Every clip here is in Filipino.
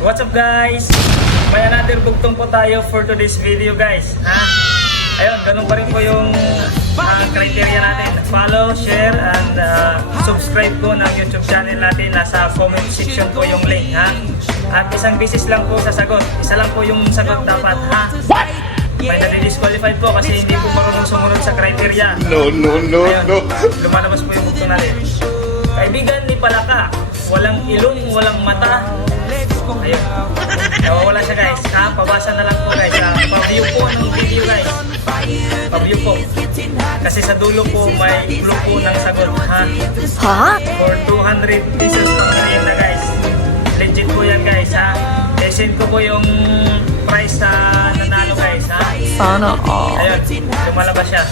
What's up guys? May another bugtong po tayo for today's video guys. Ayun, ganun pa rin po yung criteria natin. Follow, share, and subscribe po ng YouTube channel natin. Nasa comment section po yung link. At isang bisis lang po sa sagot. Isa lang po yung sagot dapat. May nadi-disqualified po kasi hindi po marunong sumunod sa criteria. No. Ayun, lumalabas po yung bugtong natin. Kaibigan ni Palaka, walang ilong, walang mata. Ayun, nawawala siya guys. Pabasa na lang po guys. Pa-view po ng video guys. Pa-view po. Kasi sa dulo po may clue po ng sagot. For 200 pesos pang na guys. Legit po yan guys. I-send ko po yung price sa nanalo guys. Sana all. Ayun, lumalabas siya.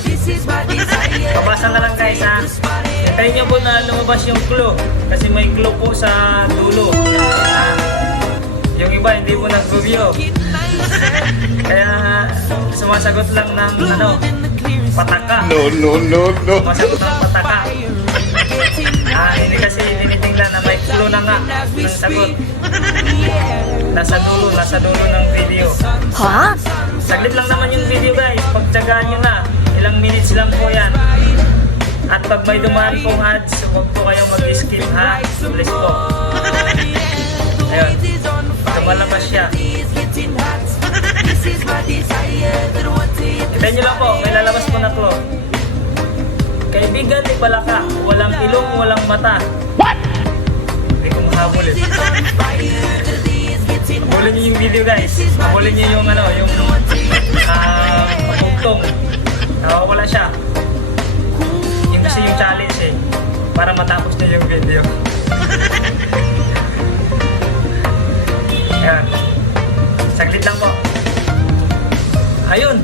Pabasa na lang guys. Hintayin nyo po na lumabas yung clue. Kasi may clue po sa dulo. Yung iba hindi po nag-review. Kaya sumasagot lang ng pataka. No. Sumasagot ng pataka. Hindi kasi tinitingnan na may clue na nga ng sagot. Nasa dulo ng video. Saglit lang naman yung video guys. Pagtsagaan nyo na. Ilang minutes lang po yan. At pag may dumaan pong ads, huwag po kayong mag-skip ha. Please po. Ayun. Lumalabas siya. Hintayin nyo lang po. May lalabas po na clue. Kaibigan ni Palaka, walang ilong, walang mata. What? Hindi ko mahabulin. Habulin nyo yung video guys. Habulin nyo yung pagtugtong. Wala siya. Yung kasi yung challenge para matapos na yung video. Ayan. Saglit lang po. Ayun.